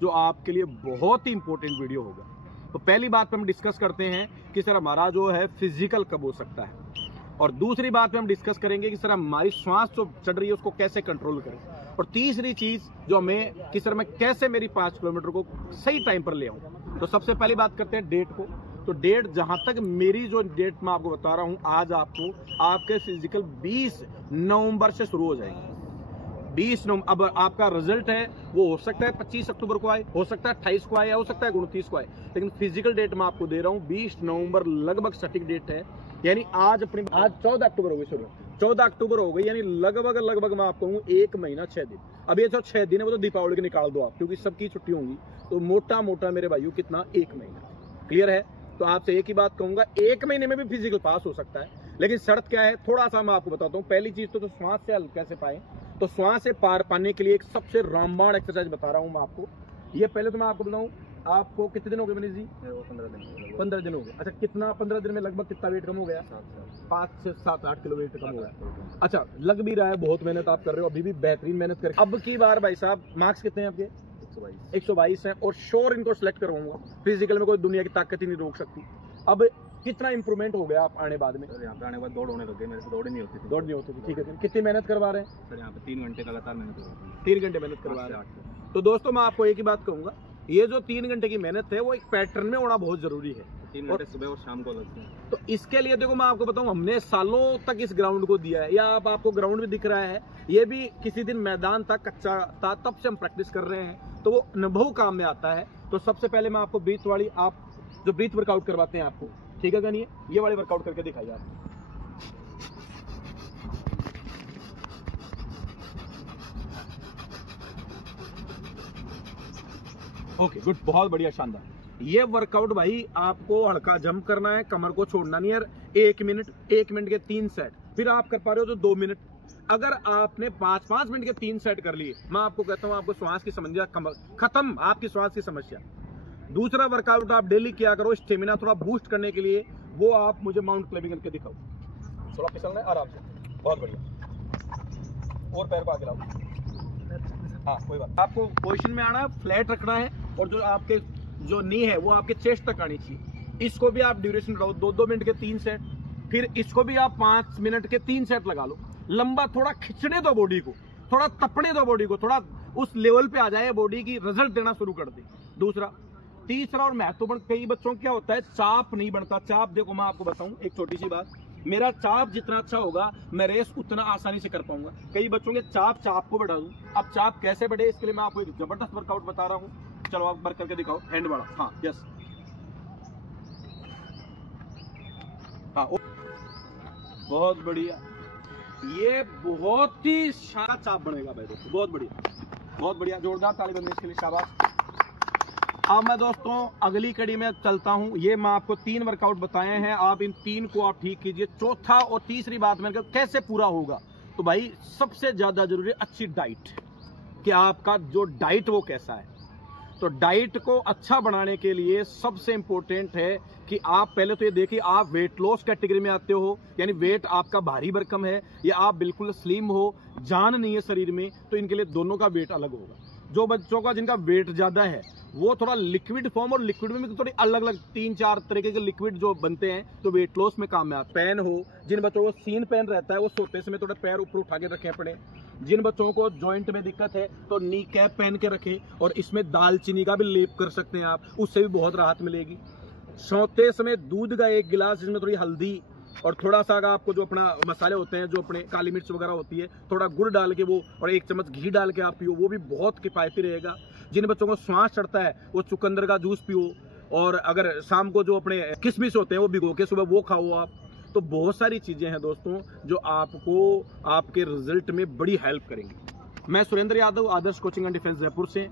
जो आपके लिए बहुत ही इंपॉर्टेंट वीडियो होगा। तो पहली बात पे हम डिस्कस करते हैं कि सर हमारा जो है फिजिकल कब हो सकता है, और दूसरी बात पे हम डिस्कस करेंगे कि सर हमारी श्वास जो चढ़ रही है उसको कैसे कंट्रोल करें, और तीसरी चीज जो हमें कि सर मैं कैसे मेरी 5 किलोमीटर को सही टाइम पर ले आऊं। तो सबसे पहली बात करते हैं डेट को। तो डेट, जहां तक मेरी जो डेट मैं आपको बता रहा हूं, आज आपको आपके फिजिकल 20 नवंबर से शुरू हो जाएगी। 20 नवंबर। अब आपका रिजल्ट है वो हो सकता है 25 अक्टूबर को आए, हो सकता है 28 को आए, हो सकता है 29 को आए, लेकिन फिजिकल डेट मैं आपको दे रहा हूं 20 नवंबर लगभग सटीक डेट है। यानी आज 14 अक्टूबर हो गई, सॉरी 14 अक्टूबर हो गई, यानी लगभग मैं आपको कहूँ 1 महीना 6 दिन। अब ये जो 6 दिन है वो तो दीपावली के निकाल दो आप, क्योंकि सबकी छुट्टी होंगी, तो मोटा मेरे भाइयों कितना 1 महीना। क्लियर है? तो आपसे एक ही बात कहूंगा, 1 महीने में भी फिजिकल पास हो सकता है, लेकिन शर्त क्या है थोड़ा सा मैं आपको बताता हूँ। पहली चीज तो श्वास से हल कैसे पाए, तो श्वास से पार पाने के लिए एक सबसे रामबाण एक्सरसाइज बता रहा हूँ मैं आपको। ये पहले तो मैं आपको बताऊँ, आपको कितने दिन हो गए मनीष जी? 15 दिन हो गए। अच्छा, कितना 15 दिन में लगभग कितना वेट कम हो गया? 5 से 7-8 किलो वेट कम हो गया। अच्छा, लग भी रहा है बहुत मेहनत आप कर रहे हो, अभी भी बेहतरीन मेहनत कर। अब की बार भाई साहब मार्क्स कितने हैं आपके? 122 है, और श्योर इनको सिलेक्ट करवाऊंगा। फिजिकल में कोई दुनिया की ताकत ही नहीं रोक सकती। अब कितना इंप्रूवमेंट हो गया आप आने बाद में? सर यहाँ पे आने के बाद दौड़ होने लग गई, मेरे से दौड़ नहीं होती थी। ठीक है, कितनी मेहनत करवा रहे हैं? सर यहाँ पे 3 घंटे लगातार मेहनत हो रही है। 3 घंटे मेहनत करवा रहे हैं। तो दोस्तों मैं आपको एक ही बात कहूंगा, ये जो 3 घंटे की मेहनत है वो एक पैटर्न में होना बहुत जरूरी है। 3 घंटे सुबह और शाम को लगते हैं। तो इसके लिए देखो मैं आपको बताऊं, हमने सालों तक इस ग्राउंड को दिया है, या अब आपको ग्राउंड भी दिख रहा है, ये भी किसी दिन मैदान था, कच्चा था, तब से हम प्रैक्टिस कर रहे हैं, तो वो अनुभव काम में आता है। तो सबसे पहले मैं आपको ब्रीथ वाली, आप जो ब्रीथ वर्कआउट करवाते हैं आपको, ठीक है गनिए, ये वाली वर्कआउट करके दिखाइए आप। ओके गुड, बहुत बढ़िया, शानदार। ये वर्कआउट भाई आपको हल्का जंप करना है, कमर को छोड़ना नहीं है। 1 मिनट के 3 सेट, फिर आप कर पा रहे हो तो 2 मिनट। अगर आपने 5-5 मिनट के 3 सेट कर लिए, मैं आपको कहता हूं आपको श्वास की समस्या खत्म, आपकी श्वास की समस्या। दूसरा वर्कआउट आप डेली किया करो स्टेमिना थोड़ा बूस्ट करने के लिए, वो आप मुझे माउंट क्लाइंबिंग करके दिखाओ। थोड़ा फिसलना है आराम से, बहुत बढ़िया, और पैर को आगे लाओ। हाँ कोई बात, आपको पोजीशन में आना है, फ्लैट रखना है, और जो आपके जो नी है वो आपके चेस्ट तक आनी चाहिए। इसको भी आप ड्यूरेशन लगाओ 2-2 मिनट के 3 सेट, फिर इसको भी आप 5 मिनट के 3 सेट लगा लो। लंबा थोड़ा खिंचने दो बॉडी को, थोड़ा तपने दो बॉडी को, थोड़ा उस लेवल पे आ जाए बॉडी की, रिजल्ट देना शुरू कर दे। दूसरा, तीसरा और महत्वपूर्ण, कई बच्चों को क्या होता है, चाप नहीं बनता। चाप देखो मैं आपको बताऊं एक छोटी सी बात, मेरा चाप जितना अच्छा होगा मैं रेस उतना आसानी से कर पाऊंगा। कई बच्चों के चाप को बढ़ा दूं। अब चाप कैसे बढ़े, इसके लिए मैं आपको एक जबरदस्त वर्कआउट बता रहा हूं। चलो आप वर्क करके दिखाओ, हैंड वाला। हाँ यस, हाँ बहुत बढ़िया, ये बहुत ही सारा चाप बनेगा भाई दोस्तों, बहुत बढ़िया, जोरदार ताली बजने इसके लिए, शाबाश। अब मैं दोस्तों अगली कड़ी में चलता हूं। ये मैं आपको 3 वर्कआउट बताए हैं, आप इन 3 को आप ठीक कीजिए। चौथा और तीसरी बात मैंने कहा कैसे पूरा होगा, तो भाई सबसे ज्यादा जरूरी अच्छी डाइट, कि आपका जो डाइट वो कैसा है। तो डाइट को अच्छा बनाने के लिए सबसे इंपॉर्टेंट है कि आप पहले तो ये देखिए, आप वेट लॉस कैटेगरी में आते हो, यानी वेट आपका भारी भरकम है, या आप बिल्कुल स्लिम हो, जान नहीं है शरीर में, तो इनके लिए दोनों का वेट अलग होगा। जो बच्चों का जिनका वेट ज्यादा है वो थोड़ा लिक्विड फॉर्म, और लिक्विड में भी थोड़ी अलग अलग 3-4 तरीके के लिक्विड जो बनते हैं, तो वेट लॉस में काम में आता है। पेन हो, जिन बच्चों को सीन पेन रहता है वो सोते समय थोड़ा पैर ऊपर उठा के रखें पड़े। जिन बच्चों को जॉइंट में दिक्कत है तो नी कैप पहन के रखें, और इसमें दालचीनी का भी लेप कर सकते हैं आप, उससे भी बहुत राहत मिलेगी। सोते समय दूध का 1 गिलास, जिसमें थोड़ी हल्दी और थोड़ा सा आपको जो अपना मसाले होते हैं, जो अपने काली मिर्च वगैरह होती है, थोड़ा गुड़ डाल के वो, और 1 चम्मच घी डाल के आप पियो, वो भी बहुत किफायती रहेगा। जिन बच्चों को श्वास चढ़ता है वो चुकंदर का जूस पियो, और अगर शाम को जो अपने किशमिश होते हैं वो भिगो के सुबह वो खाओ आप। तो बहुत सारी चीजें हैं दोस्तों जो आपको आपके रिजल्ट में बड़ी हेल्प करेंगी। मैं सुरेंद्र यादव, आदर्श कोचिंग एंड डिफेंस जयपुर से।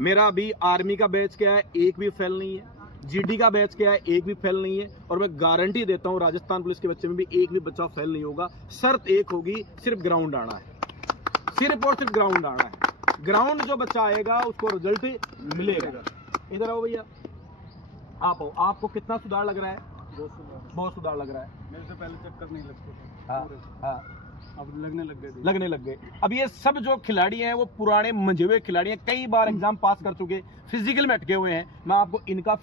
मेरा अभी आर्मी का बैच क्या है, एक भी फेल नहीं है। जीडी का बैच क्या है, एक भी फेल नहीं है। और मैं गारंटी देता हूं राजस्थान पुलिस के बच्चे में भी एक भी बच्चा फेल नहीं होगा। शर्त एक होगी, सिर्फ ग्राउंड आना है, सिर्फ और सिर्फ ग्राउंड आना है। ग्राउंड जो बच्चा आएगा उसको रिजल्ट मिलेगा। इधर आओ भैया, आप आओ। आपको कितना सुधार लग रहा है? बहुत सुधार लग रहा है। मेरे से पहले चक्कर नहीं लगते। हाँ हाँ, अब लगने लग गए। अब ये सब जो खिलाड़ी हैं वो पुराने मंजे हुए खिलाड़ी हैं, कई बार एग्जाम पास कर चुके, फिजिकल में अटके हुए हैं। मैं आपको इनका